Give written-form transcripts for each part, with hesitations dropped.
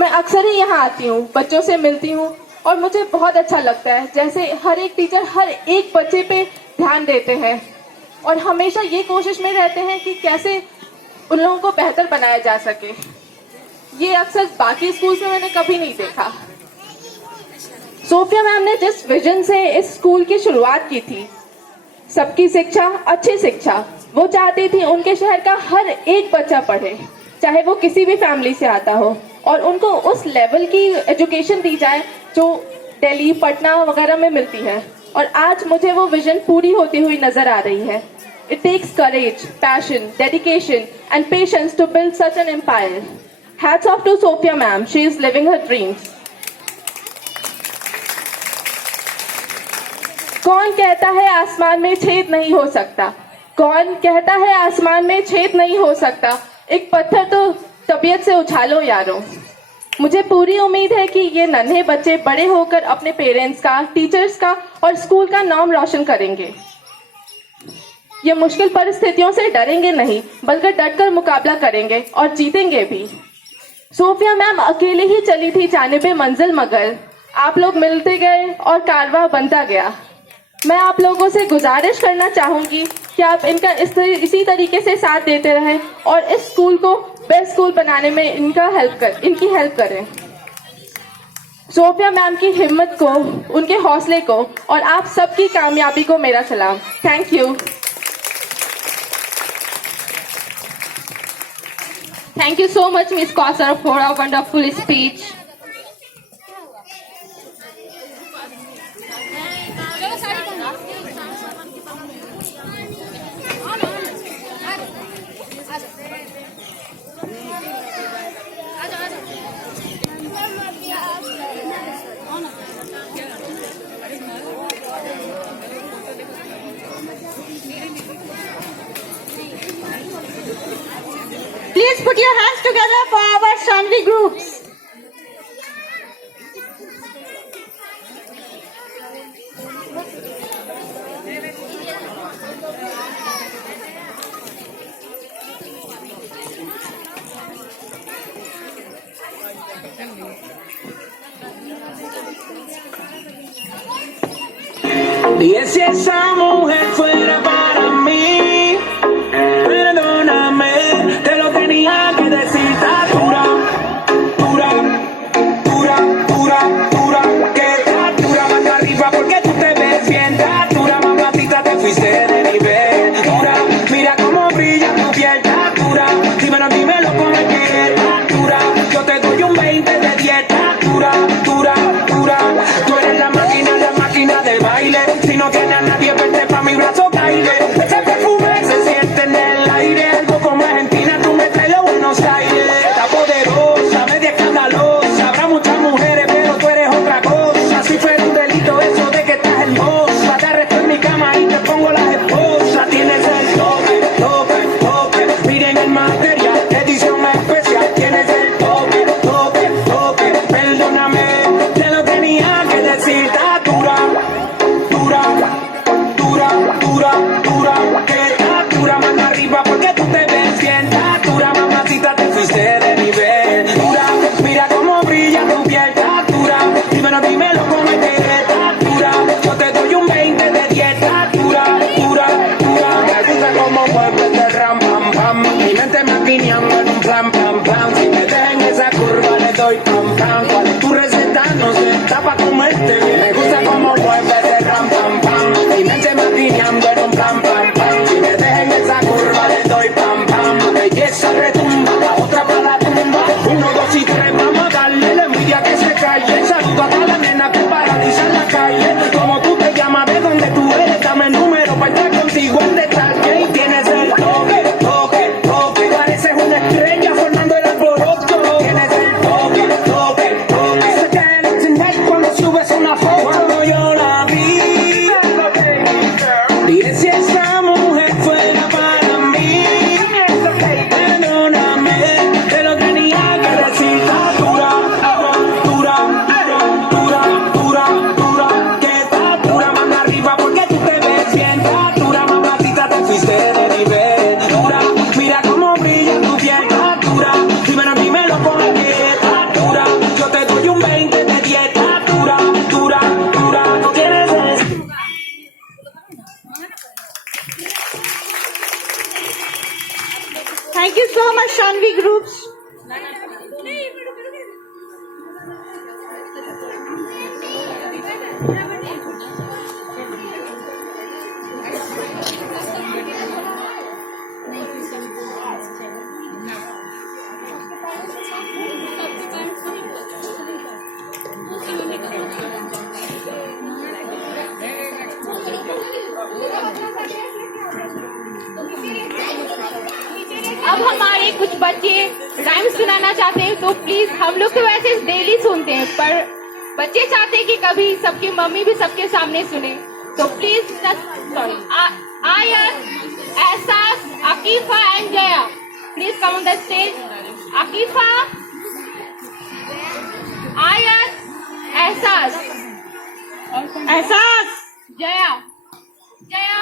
मैं अक्सर ही यहाँ आती हूँ, बच्चों से मिलती हूँ और मुझे बहुत अच्छा लगता है जैसे हर एक टीचर हर एक बच्चे पे ध्यान देते हैं और हमेशा ये कोशिश में रहते हैं कि कैसे उन लोगों को बेहतर बनाया जा सके। ये अक्सर बाकी स्कूल्स में मैंने कभी नहीं देखा। सोफिया मैम ने जिस विजन से इस स्कूल की शुरुआत की थी, सबकी शिक्षा अच्छी शिक्षा, वो चाहती थी उनके शहर का हर एक बच्चा पढ़े, चाहे वो किसी भी फैमिली से आता हो, और उनको उस लेवल की एजुकेशन दी जाए जो दिल्ली, पटना वगैरह में मिलती है। और आज मुझे वो विजन पूरी होती हुई नजर आ रही है। It takes courage, passion, dedication and patience to build such an empire. Hats off to Sophia ma'am, she is living her dreams. कौन कहता है आसमान में छेद नहीं हो सकता? कौन कहता है आसमान में छेद नहीं हो सकता? एक पत्थर तो तबीयत से उछालो यारो। मुझे पूरी उम्मीद है कि ये नन्हे बच्चे बड़े होकर अपने पेरेंट्स का, टीचर्स का और स्कूल का नाम रोशन करेंगे। ये मुश्किल परिस्थितियों से डरेंगे नहीं, बल्कि डटकर मुकाबला करेंगे और जीतेंगे भी। सोफिया मैम अकेले ही चली थी जानिबे मंजिल, मगर आप लोग मिलते गए और कारवां बनता गया। मैं आप लोगों से गुजारिश करना चाहूंगी कि आप इनका इसी तरीके से साथ देते रहें और इस स्कूल को बेस्ट स्कूल बनाने में इनकी हेल्प करें। सोफिया मैम की हिम्मत को, उनके हौसले को और आप सबकी कामयाबी को मेरा सलाम। Thank you. Thank you so much, Ms. Kausar, for a wonderful speech. Please put your hands together for our Shanvi groups. Y si esa mujer fuera para mí, perdóname, te lo tenía que decir. Está dura, dura, dura, dura, dura, que está dura más arriba porque tú te ves bien. Está dura, mamacita, te fuiste de nivel. Dura, mira cómo brilla tu piel. Está dura, dímelo con el que está dura. Yo te doy un 20 de 10. Está dura, dura, dura. Tú eres la máquina del baile. Si no tienes a nadie, vente pa' mi brazo, baile. Ese perfume se siente en el aire. Algo como Argentina, tú me traes a Buenos Aires. Está poderosa, media escandalosa. Habrá muchas mujeres, pero tú eres otra cosa. Si fuera un delito eso de que estás hermosa, te arresto en mi cama y te pongo las esposas. Tienes el toque, toque, toque. Miren el material, edición especial. Tienes el toque, toque, toque. Perdóname, te lo tenía que decir. Está dura, dura, dura, dura, dura, que está dura más arriba porque tú te ves bien. Está dura, mamacita, te fuiste de nivel. Dura, mira cómo brilla tu piel. Está dura, dímelo cómo es que está dura. Yo te doy un 20 de 10. Está dura, dura, dura. Me gusta cómo mueves el ram, pam, pam. Mi mente maquineando en un plan, pam, pam. Si me dejan esa curva le doy pam, pam. ¿Cuál es tu receta? No sé, está pa' comerte bien. Me gusta cómo mueves el ram, pam, pam. Mi mente maquineando en un plan, pam, pam. Si me dejan esa curva le doy pam, pam. Belleza retumba, la otra para la tumba. 1, 2 y 3, vamos a darle la envidia que se calle. Saludo a toda la nena que paralizan la calle. Como tú te llamas, de dónde tú eres, dame el número para estar contigo en detalle. Y tienes el toque, toque, toque. Pareces una estrella formando el alboroto. Tienes el toque, toque, toque. Se cae el tonight cuando subes una foto. Cuando yo la vi, dije si esa mujer fuera para mí, perdóname. Thank you so much, Shanvi groups. अब हमारे कुछ बच्चे राइम सुनाना चाहते हैं, तो प्लीज, हम लोग तो वैसे डेली सुनते हैं, पर बच्चे चाहते हैं कि कभी सबकी मम्मी भी सबके सामने सुने, तो please sorry Ayat, Ehsaas, Akifa and Jaya, please come on the stage. Akifa, Ayat, Ehsaas, एहसास, जया. जया.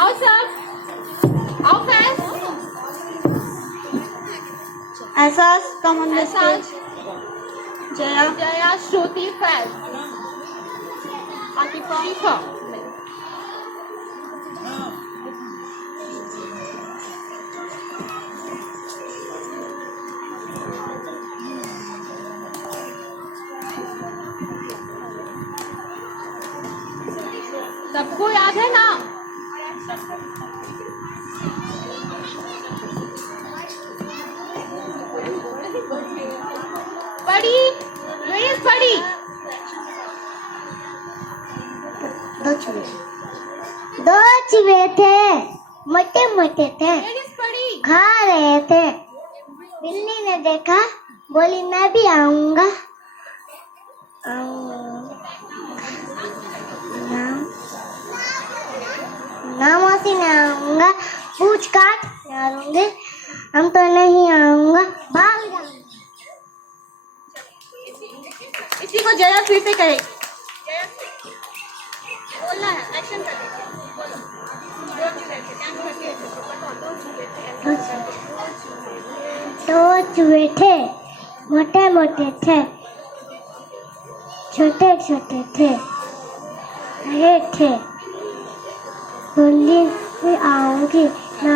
आओ सब, आओ फैंस. एहसास, come on the एहसास, stage. Jaya, जया, श्रुति, फैंस. आकिफा. सबको याद है ना? पढ़ी, वेज पढ़ी. दो चूहे थे, मोटे मोटे थे, वेज पढ़ी. खा रहे थे. बिल्ली ने देखा, बोली मैं भी आऊंगा. ना मौसी मैं आऊंगा, पूछ काट मारूंगी, हम तो नहीं आऊंगा, भाग जाऊंगा. इसी को जया फिर से कहे. बोलना है, एक्शन कर. दो चूहे थे, मोटे मोटे थे, छोटे छोटे थे, हरे थे. बोली मैं आऊंगी, ना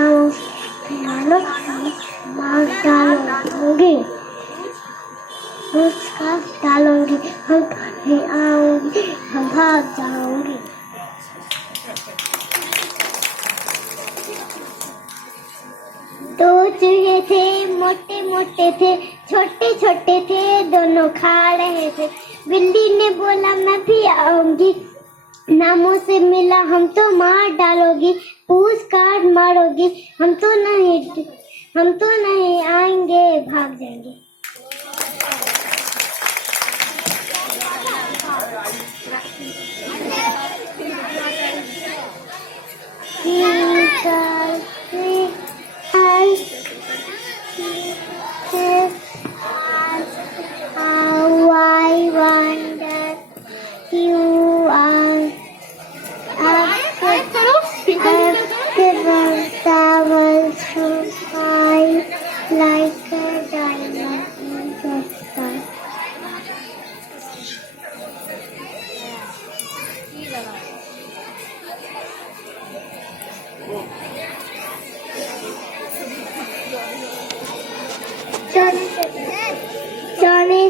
डालो, मार डालूंगी, उसका डालूंगी, हम नहीं आऊंगी, हम भाग जाऊंगी. दो चूहे थे, मोटे मोटे थे, छोटे छोटे थे, दोनों खा रहे थे. बिल्ली ने बोला मैं भी आऊंगी, नामों से मिला हम तो मार डालोगी, पूछ काट मारोगी, हम तो नहीं आएंगे, भाग जाएंगे. How I wonder you are. Towels to fly like a diamond in the sky.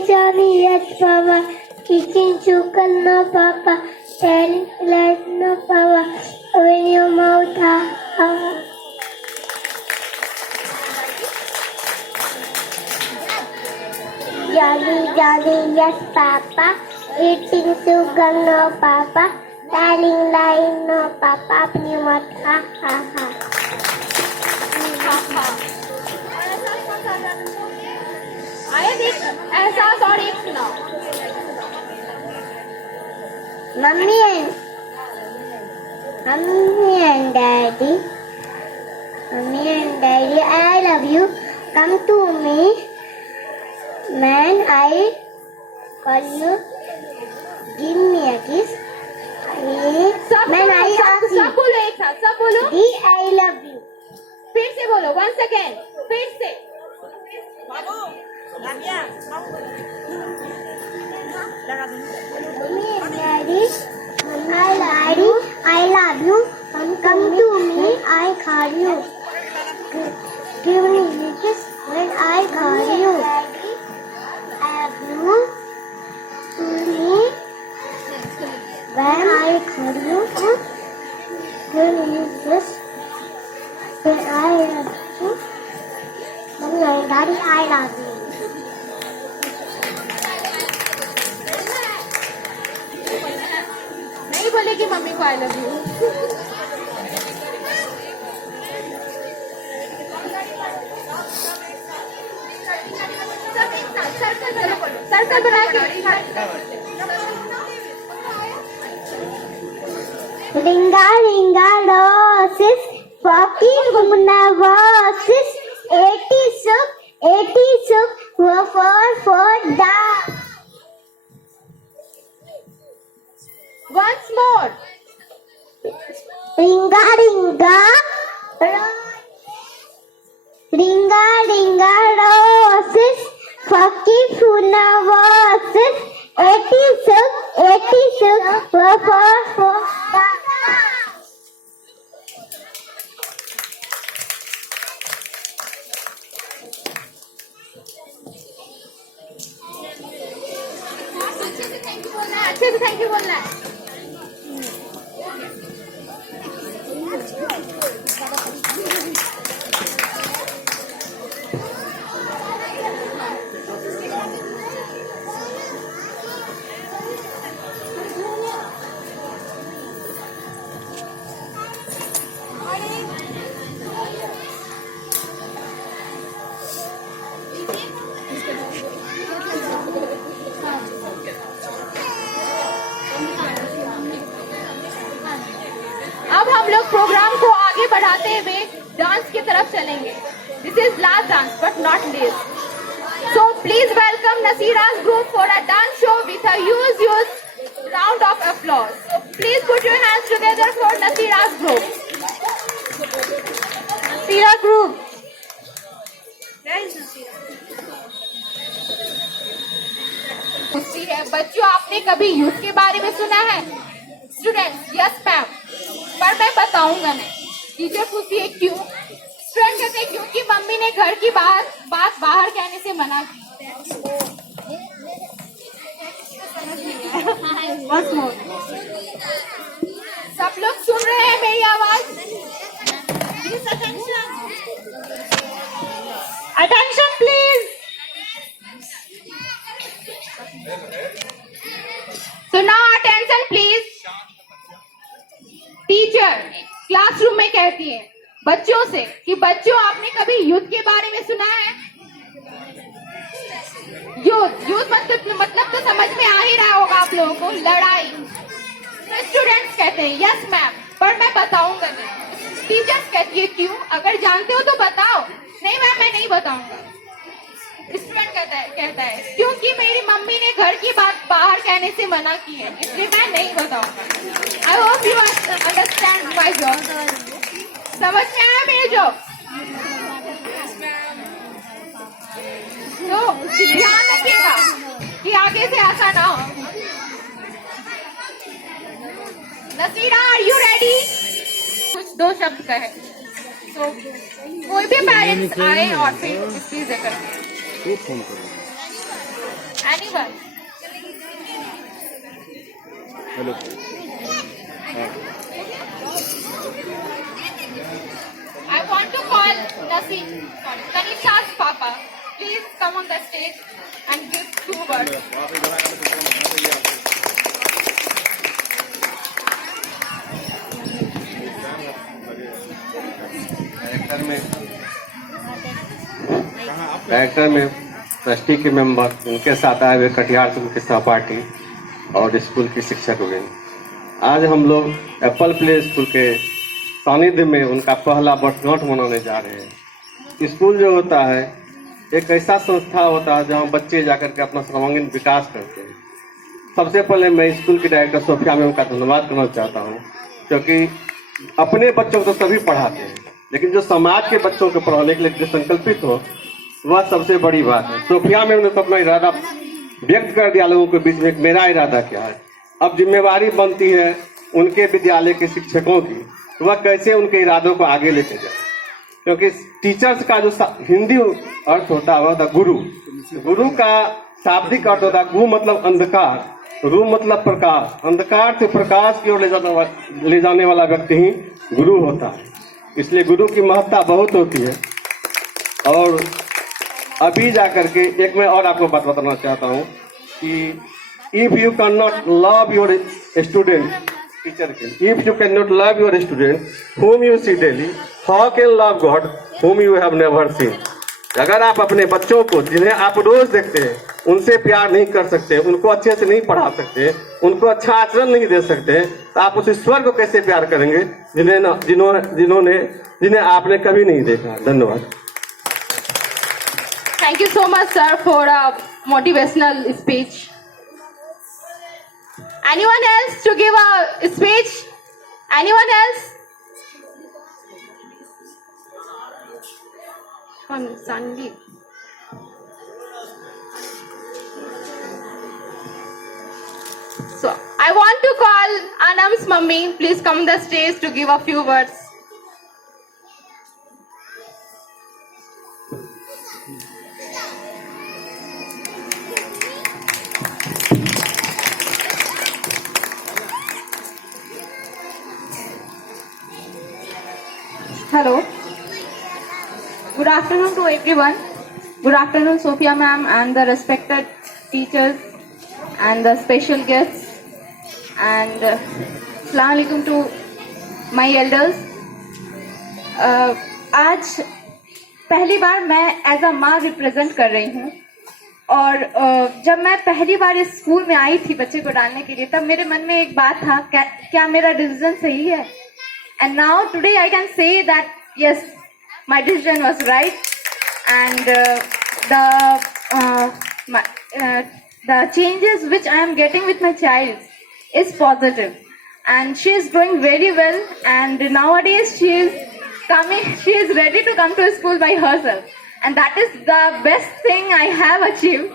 Johnny, yes, Papa. Kicking sugar, no, Papa. Telling lies, no, Papa. Open your mouth, Johnny, yes, Papa. Eating sugar, no, Papa. Telling lies, no, Papa. Open your mouth, आया देख, एहसास और एक सुनाओ. Mummy and Daddy, I love you. Come to me, man. I call you. Give me a kiss. Man, I again. फिर से. बाबू, लामिया, Daddy, I love you. Come to me, I call you. Give me a kiss when I call you. I love you. To me when I call you. Give me a kiss when I love you. Daddy, I love you. नहीं बोलेगी मम्मी को I love you. Circle बना के Ringa ringa roses, walking noses, 80 soup, for da. once more. Ringa ringa, ringa ringa roses, walking noses, 80 soup, for da. अच्छे से thank you बोलना है. अब हम लोग प्रोग्राम को आगे बढ़ाते हुए डांस की तरफ चलेंगे. This is last dance but not least. So please welcome Nasira's group for a dance show with a huge round of applause. So please put your hands together for Nasira's group. Nasira group. पूछती है, बच्चों आपने कभी यूथ के बारे में सुना है? स्टूडेंट्स यस मैम, पर मैं बताऊंगा नहीं. टीचर पूछती है क्यों? स्टूडेंट कहते हैं क्योंकि मम्मी ने घर की बात बाहर कहने से मना की. Once more. सब लोग सुन रहे हैं मेरी आवाज? Attention please. So now attention please. Teacher classroom में कहती है बच्चों से कि बच्चों आपने कभी युद्ध के बारे में सुना है? युद्ध मतलब तो समझ में आ ही रहा होगा आप लोगों को, लड़ाई. तो स्टूडेंट्स कहते हैं यस मैम, पर मैं बताऊंगा नहीं. टीचर्स कहती है क्यों? अगर जानते हो तो बताओ. नहीं मैम मैं नहीं बताऊंगा. स्टूडेंट कहता है क्योंकि मेरी मम्मी ने घर की बात बाहर कहने से मना की है, इसलिए मैं नहीं बताऊंगा. I hope you understand my job. समझ में आया मेरे जॉब? तो ध्यान रखिएगा कि आगे से ऐसा ना हो. Nasira are you ready? कुछ 2 शब्द कहे तो कोई भी पेरेंट्स आए और फिर इस चीज करें. Anyone? Hello. I want to call Tanisha's papa. Please come on the stage and give 2 words. Director में ट्रस्टी के मेंबर, उनके साथ आए हुए कटिहार से उनके सहपाठी और स्कूल की शिक्षक वगैरह. आज हम लोग एप्पल प्ले स्कूल के सानिध्य में उनका पहला वर्षगांठ मनाने जा रहे हैं. स्कूल जो होता है एक ऐसा संस्था होता है जहां बच्चे जाकर के अपना सर्वांगीण विकास करते हैं. सबसे पहले मैं स्कूल की डायरेक्टर सोफिया मैम का धन्यवाद करना चाहता हूं, क्योंकि अपने बच्चों को तो सभी पढ़ाते हैं लेकिन जो समाज के बच्चों को पढ़ाने के लिए जो संकल्पित हो, वह सबसे बड़ी बात है। सोफिया में उन्होंने अपना इरादा व्यक्त कर दिया लोगों के बीच में, मेरा इरादा क्या है। अब जिम्मेवारी बनती है उनके विद्यालय के शिक्षकों की, वह कैसे उनके इरादों को आगे लेके जाए, क्योंकि टीचर्स का जो हिंदी अर्थ होता है वह था गुरु। गुरु का शाब्दिक अर्थ होता है गु मतलब अंधकार, रू मतलब प्रकाश। अंधकार से प्रकाश की ओर ले जाने वाला व्यक्ति ही गुरु होता है। इसलिए गुरु की महत्ता बहुत होती है। और अभी जाकर के एक मैं और आपको बात बताना चाहता हूँ कि if you can not love your student, teacher के, if you can not love your student whom you see daily, how can love God whom you have never seen? अगर आप अपने बच्चों को जिन्हें आप रोज देखते हैं उनसे प्यार नहीं कर सकते, उनको अच्छे से नहीं पढ़ा सकते, उनको अच्छा आचरण नहीं दे सकते, तो आप उस ईश्वर को कैसे प्यार करेंगे जिन्हें आपने कभी नहीं देखा। धन्यवाद। Thank you so much, sir, for a motivational speech. Anyone else to give a speech? Anyone else? From Sandeep. So, I want to call Anam's mummy. Please come on the stage to give a few words. Hello. Good afternoon to everyone. Good afternoon, Sophia ma'am, and the respected teachers and the special guests. And Assalamu alaikum to my elders. आज पहली बार मैं as a माँ रिप्रेजेंट कर रही हूँ। और जब मैं पहली बार इस स्कूल में आई थी बच्चे को डालने के लिए, तब मेरे मन में एक बात था, क्या मेरा डिसीजन सही है। And now today I can say that yes, my decision was right, and the changes which I am getting with my child is positive, and she is growing very well. And nowadays she is ready to come to school by herself, and that is the best thing I have achieved.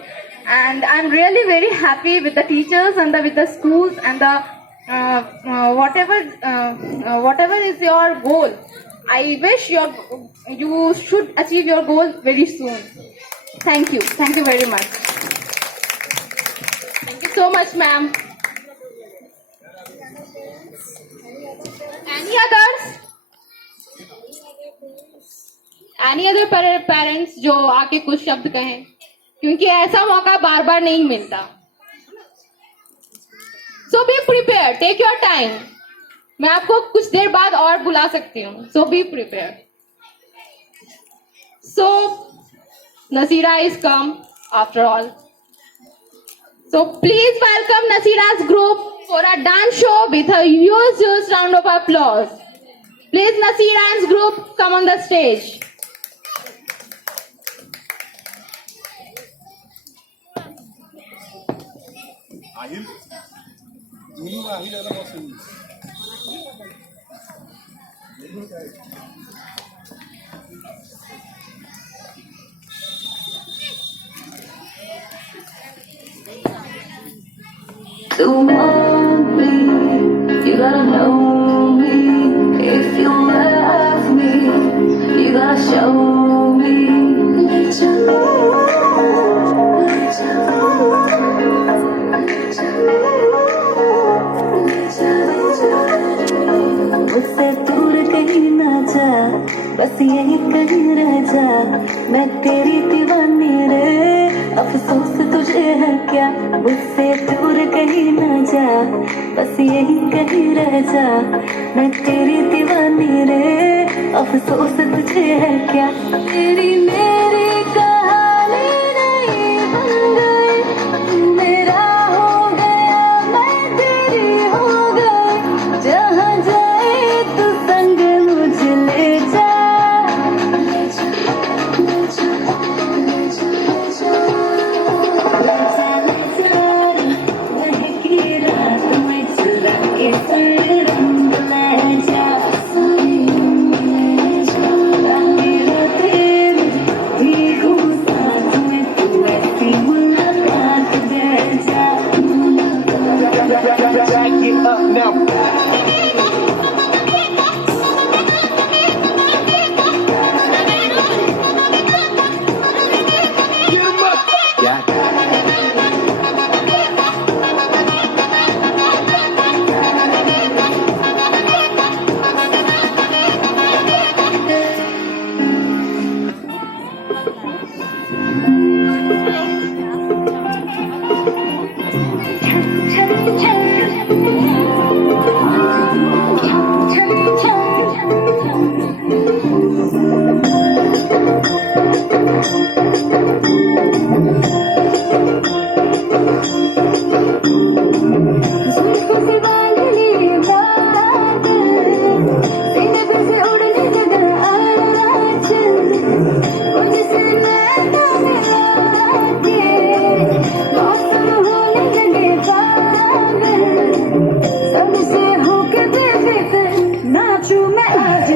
And I'm really very happy with the teachers and with the schools and the whatever is your goal. I wish you should achieve your goal very soon. Thank you very much. Thank you so much, ma'am. Any others? Any other parents जो आके कुछ शब्द कहें, क्योंकि ऐसा मौका बार बार नहीं मिलता। So be prepared. Take your time. मैं आपको कुछ देर बाद और बुला सकती हूँ. So be prepared. So Nasira is come after all. So please welcome Nasira's group for a dance show with a huge round of applause. Please Nasira's group come on the stage. To want me, you gotta know me. If you love me, you gotta show me. Let you know, let you know, let you know, let you know. मुझसे दूर कहीं ना जा, बस यही कहीं रह जा। मैं तेरी दीवानी रे, अफसोस तुझे है क्या। मुझसे दूर कहीं ना जा, बस यही कहीं रह जा। मैं तेरी दीवानी रे, अफसोस तुझे है क्या। तेरी मेरी कहानी नहीं बन गई, तू मेरा हो गया, मैं तेरी हो गई। जहाँ जाए तू संग मुझे ले जा।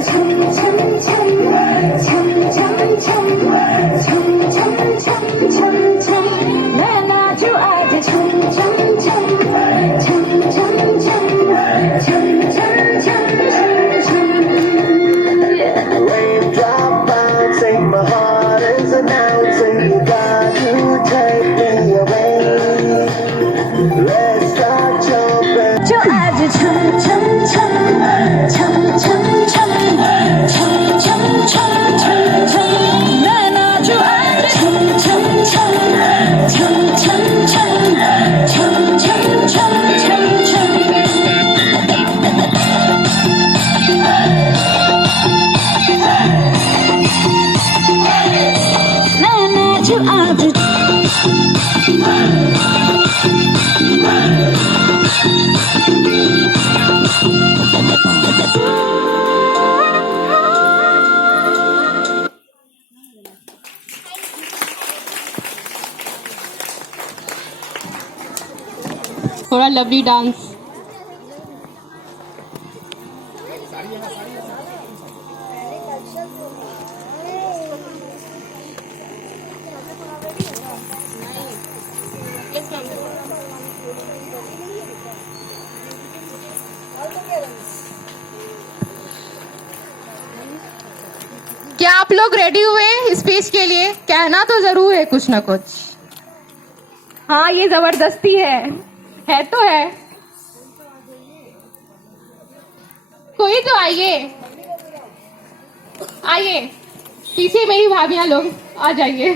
छम छम छम छम छम छम छम छम छम छम छम मैं नाचू आज छम छम छम छम छम छम छम छम छम छम Raindrop bouncing, my heart is announcing you got to take me away. Let's start jumping. जो आज छम छम छम छम छम छम छम छम छम छम छम मैं नाचू आज छम छम छम छम छम छम छम छम छम छम छम मैं नाचू आज थोड़ा लवली डांस। क्या आप लोग रेडी हुए स्पीच के लिए? कहना तो जरूर है कुछ ना कुछ। हाँ, ये जबरदस्ती है तो है। कोई तो आइए आइए, पीछे मेरी भाभियां लोग आ जाइए।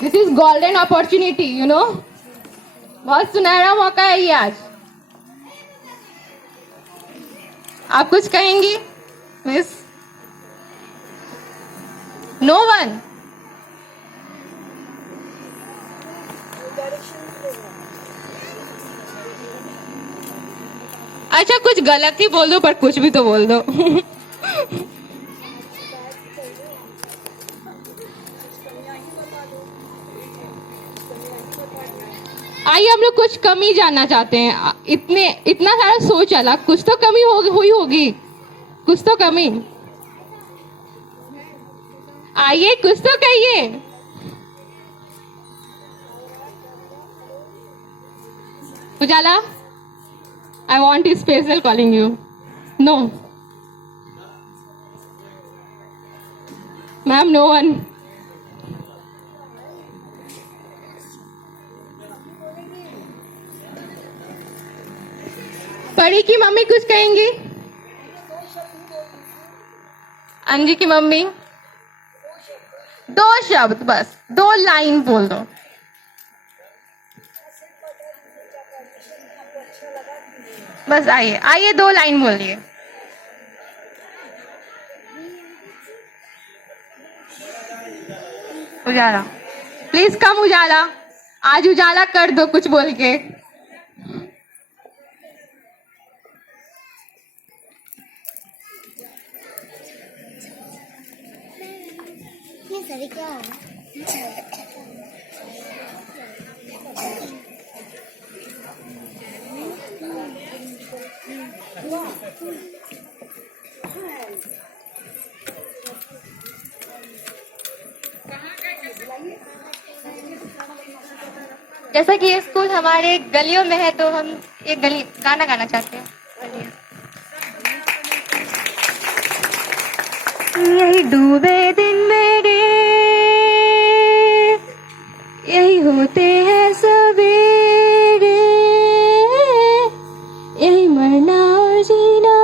This is golden opportunity, you know. बहुत सुनहरा मौका है ये आज। आप कुछ कहेंगी मिस? No one? अच्छा, कुछ गलत ही बोल दो, पर कुछ भी तो बोल दो। आइए, हम लोग कुछ कमी जानना चाहते हैं। इतना सारा शो चला, कुछ तो कमी हुई होगी, कुछ तो कमी। आइए, कुछ तो कहिए। उजाला, I want a special calling you. No. Ma'am, no one. परी की मम्मी कुछ कहेंगी? अंजी की मम्मी 2 शब्द, बस 2 लाइन बोल दो। बस आइए 2 लाइन बोलिए। उजाला, प्लीज कम उजाला, आज उजाला कर दो कुछ बोल के। ये सभी क्या होगा? जैसा कि ये स्कूल हमारे गलियों में है, तो हम एक गली गाना गाना चाहते हैं। यही डूबे दिन मेरे, यही होते हैं सवेरे, यही मरना और जीना,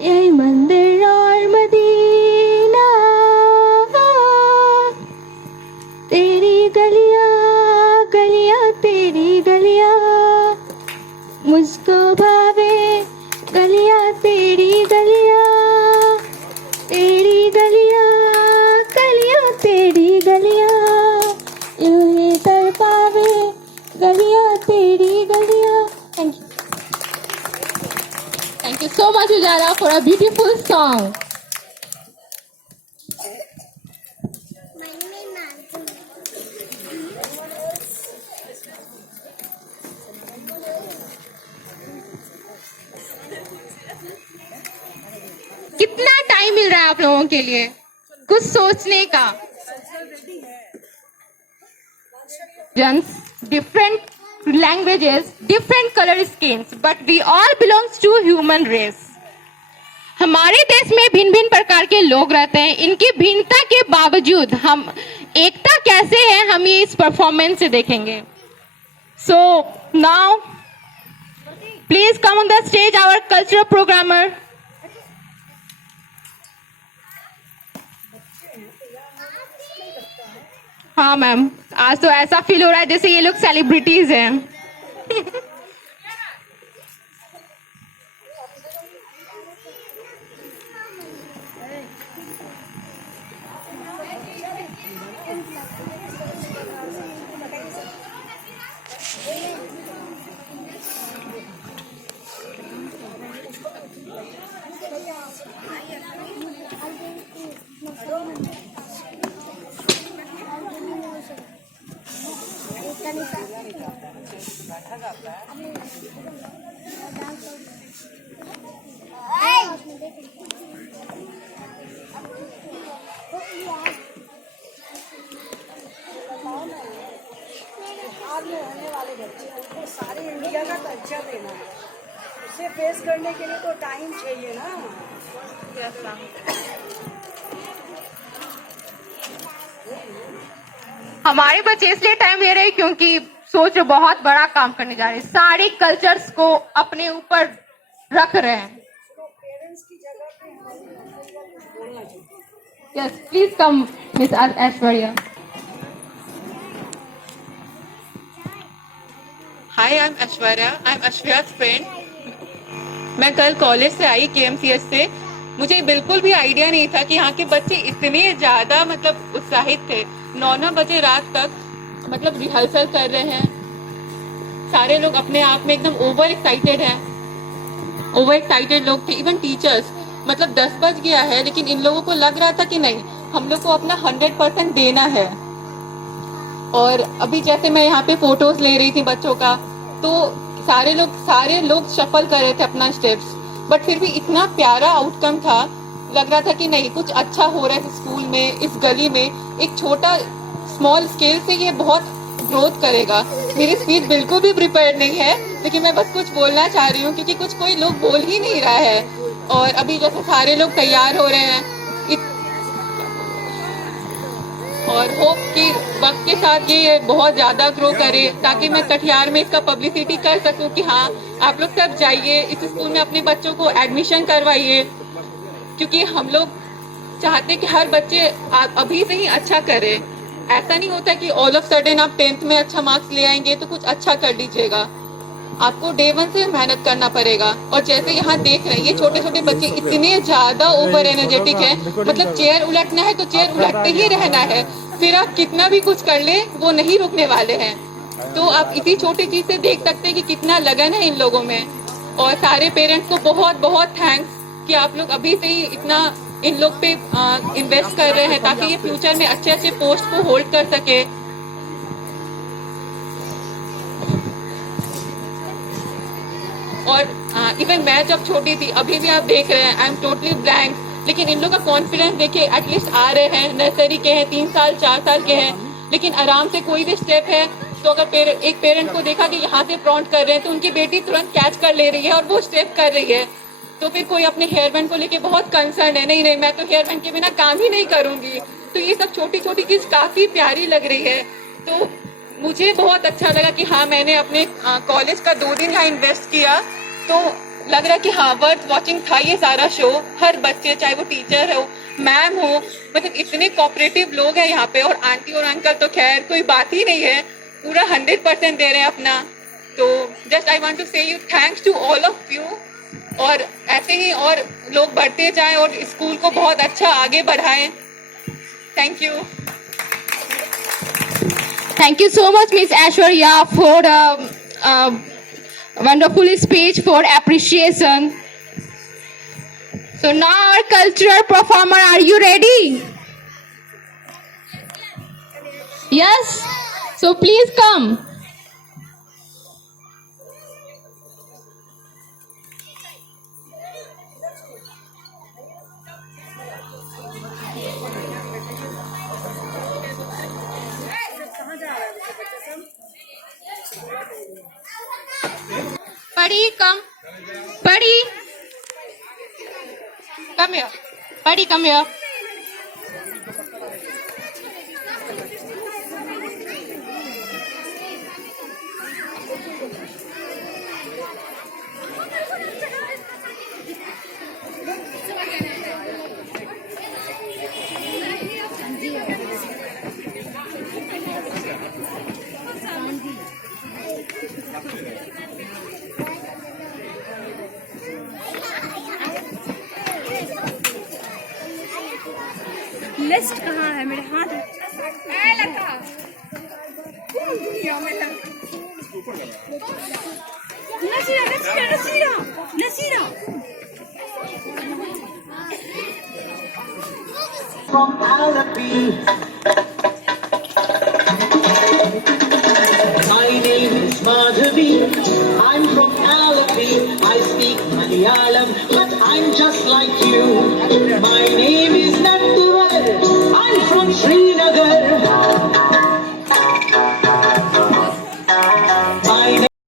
यही मंदिर और मदीना। तेरी गलियां गलियां तेरी गलियां मुझको भावे, गलियां तेरी गलियां, तेरी गलियां गलियां तेरी गलियां, यूं ही तड़पावे, गलियां तेरी गलियां। Thank you so much, Ujala, for a beautiful song. आप लोगों के लिए कुछ सोचने का। Different languages, different color skins, but we all belongs to human race. हमारे देश में भिन्न भिन्न प्रकार के लोग रहते हैं। इनकी भिन्नता के बावजूद हम एकता कैसे है, हम ये इस परफॉर्मेंस से देखेंगे। So now, please come on the stage our cultural programmer. हाँ मैम, आज तो ऐसा फील हो रहा है जैसे ये लोग सेलिब्रिटीज हैं। बाद में होने वाले बच्चे उनको सारे इंडिया का कल्चर देना है, उसे फेस करने के लिए तो टाइम चाहिए ना। हमारे बच्चे इसलिए टाइम ले रहे हैं क्योंकि सोच रहे बहुत बड़ा काम करने जा रहे हैं, सारे कल्चर्स को अपने ऊपर रख रहे हैं। पेरेंट्स की जगह पे हमें बोलना चाहिए। Yes, please come miss Aishwarya. Hi, I am Aishwarya, I am Aishwarya's friend. मैं कल कॉलेज से आई KMCS से। मुझे बिल्कुल भी आइडिया नहीं था कि यहाँ के बच्चे इतने ज्यादा मतलब उत्साहित थे। 9 बजे रात तक मतलब रिहर्सल कर रहे हैं। सारे लोग अपने आप में एकदम ओवर एक्साइटेड लोग थे। इवन टीचर्स, मतलब 10 बज गया है लेकिन इन लोगों को लग रहा था कि नहीं, हम लोग को अपना 100% देना है। और अभी जैसे मैं यहाँ पे फोटोज ले रही थी बच्चों का, तो सारे लोग शफल कर रहे थे अपना स्टेप्स, बट फिर भी इतना प्यारा आउटकम था। लग रहा था कि नहीं, कुछ अच्छा हो रहा है इस स्कूल में, इस गली में। एक छोटा स्मॉल स्केल से ये बहुत ग्रोथ करेगा। मेरी स्पीच बिल्कुल भी प्रिपेयर्ड नहीं है, लेकिन मैं बस कुछ बोलना चाह रही हूँ क्योंकि कोई लोग बोल ही नहीं रहा है। और अभी जैसे सारे लोग तैयार हो रहे हैं, और होप कि वक्त के साथ ये बहुत ज्यादा ग्रो करे, ताकि मैं कटिहार में इसका पब्लिसिटी कर सकूं कि हाँ, आप लोग सब जाइए इस स्कूल में, अपने बच्चों को एडमिशन करवाइए। क्योंकि हम लोग चाहते कि हर बच्चे अभी से ही अच्छा करे। ऐसा नहीं होता कि ऑल ऑफ सडन आप 10th में अच्छा मार्क्स ले आएंगे तो कुछ अच्छा कर लीजिएगा। आपको डे 1 से मेहनत करना पड़ेगा। और जैसे यहाँ देख रहे हैं, ये छोटे छोटे बच्चे इतने ज्यादा ओवर एनर्जेटिक है, मतलब चेयर उलटना है तो चेयर उलटते ही रहना है। फिर आप कितना भी कुछ कर ले, वो नहीं रुकने वाले हैं। तो आप इसी छोटी चीज से देख सकते हैं कि कितना लगन है इन लोगों में। और सारे पेरेंट्स को बहुत बहुत थैंक्स कि आप लोग अभी से ही इतना इन लोग पे इन्वेस्ट कर रहे हैं, ताकि ये फ्यूचर में अच्छे अच्छे पोस्ट को होल्ड कर सके। और इवन मैं जब छोटी थी, अभी भी आप देख रहे हैं, आई एम टोटली ब्लैंक, लेकिन इन लोगों का कॉन्फिडेंस देखिए, एटलीस्ट आ रहे हैं। नर्सरी के हैं, 3 साल 4 साल के हैं, लेकिन आराम से कोई भी स्टेप है तो अगर एक पेरेंट को देखा कि यहाँ से प्रॉन्ट कर रहे हैं, तो उनकी बेटी तुरंत कैच कर ले रही है और वो स्टेप कर रही है। तो फिर कोई अपने हेयर बैंड को लेके बहुत कंसर्न है, नहीं मैं तो हेयर बैंड के बिना काम ही नहीं करूंगी। तो ये सब छोटी छोटी चीज काफी प्यारी लग रही है। तो मुझे बहुत अच्छा लगा कि हाँ, मैंने अपने कॉलेज का 2 दिन यहाँ इन्वेस्ट किया, तो लग रहा है कि हाँ, वर्थ वॉचिंग था ये सारा शो। हर बच्चे, चाहे वो टीचर हो, मैम हो, मतलब इतने कोऑपरेटिव लोग हैं यहाँ पे। और आंटी और अंकल तो खैर कोई बात ही नहीं है, पूरा 100% दे रहे हैं अपना। तो just I want to say you thanks to all of you. और ऐसे ही और लोग बढ़ते जाएं और स्कूल को बहुत अच्छा आगे बढ़ाएं। Thank you. Thank you so much, Miss Aishwarya, for wonderful speech, for appreciation. So now our cultural performer, are you ready? Yes? So please come. Buddy, come. Buddy. Come here. Buddy, come here. List कहाँ है मेरे हाथ नसीरा नसीरा नसीरा Nasira From Alapi. My name is Madhavi. I'm from Alapi. I speak Malayalam, but I'm just like you. My name is Nattuval. I'm from Srinagar.